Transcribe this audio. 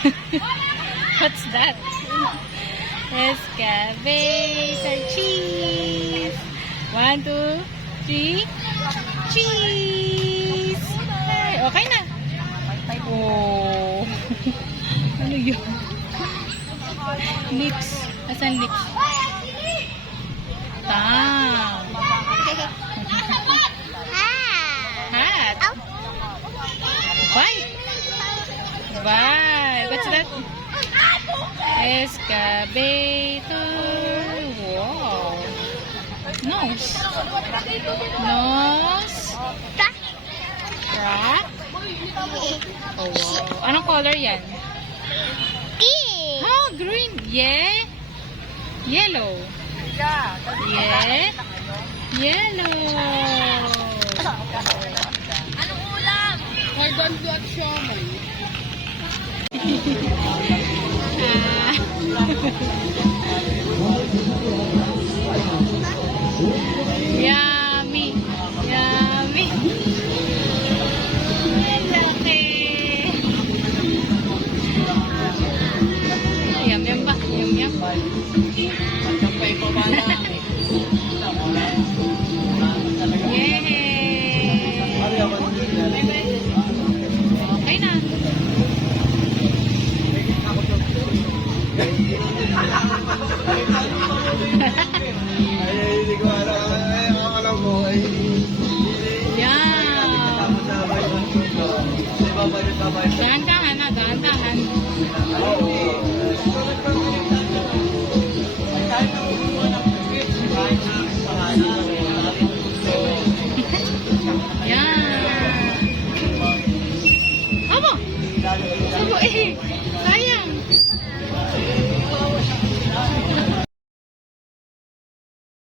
What's that? Excavator cheese. 1, 2, 3. Cheese. Hey, okay na. Oh. Ano yun? Lips. Asan lips? Tang. Hat. Bye. Bye. What's that? Excavator. Wow. Nose. Nose. Crack. Oh, wow. Anong color yan? Pink. Oh, green. Yeah. Yellow. Yeah. Yellow. Anong ulam? May gando at siomay. Ah. Yummy. Yummy. Laki. Yum yum ba? Yum yum. Yay! Okay na. Hindi ko alam ko ay Yan. Dahan-dahan na, dahan-dahan. Yan. Amo! Sabo eh!